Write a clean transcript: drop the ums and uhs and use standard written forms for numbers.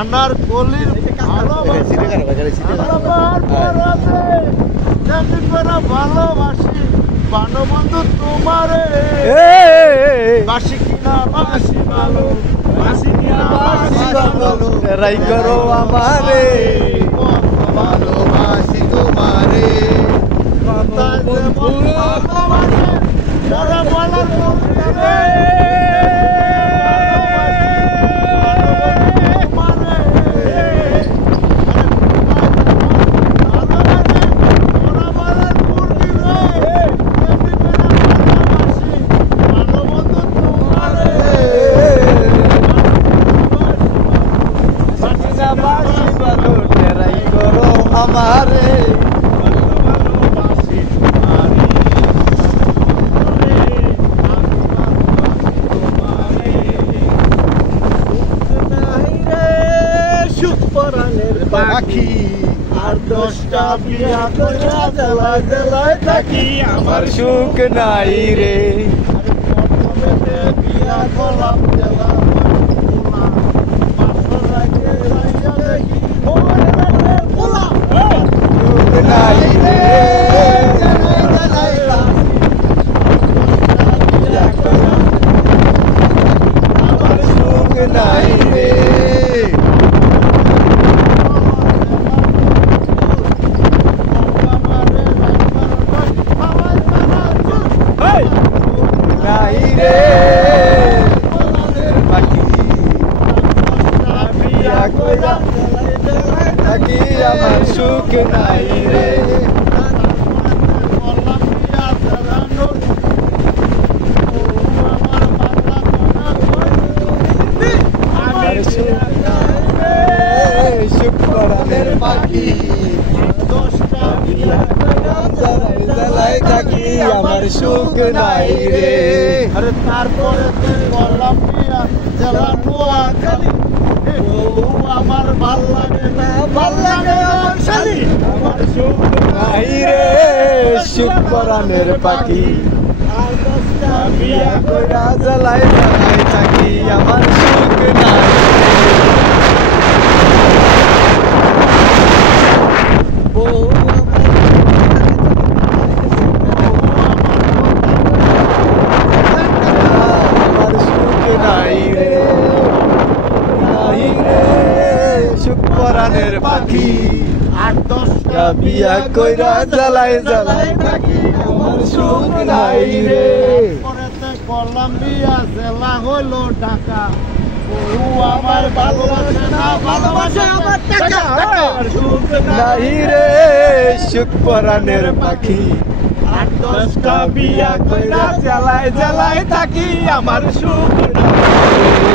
আনার কলির ভালোবাসি প্রাণবন্ধু তোমারে বাসি কিনা বাসি ভালো বাসি কিনা বাসি ভালো রাই করো আমারে ভালোবাসি তোমারে যারা বলার আমারে পাখি আর 10টা বিয়া কইরা জ্বালায় জ্বালায় থাকি আমার সুখ নাই রে বিয়া গোলাপ জ্বালা সুখ নাই রে আমার সুখ নাই রে নাই রে পাখি বিয়া কইরা থাকি আমার সুখ নাই রে আমার সুখ নাই রে সুখ পরাণের পাখি 10টা বিয়া জ্বালাই জ্বালাই থাকি আমার সুখ নাই রে আরে তারপরে বললাম বিয়া জ্বালা নোয়াখালী আমার ভাল লাগে না ভাল লাগে আমার শালি আমার সুখ নাই রে সুখ পরাণের পাখি আর 10টা বিয়া কইরা জ্বালাই জ্বালাই থাকি আমার সুখ নাই আমার সুখ নাই রে নাই রে সুখ পরাণের পাখি আর 10টা বিয়া কইরা জ্বালাই জ্বালাই থাকি আমার সুখ নাই রে পরেতে কলম্বিয়া জেলা হইলো ঢাকা ও আমার ভালোবাসে না ভালোবাসে আমার টাকা আমার সুখ নাই রে সুখ পরাণের পাখি আর 10টা বিয়া কইরা জ্বালাই জ্বালাই থাকি আমার সুখ নাই রে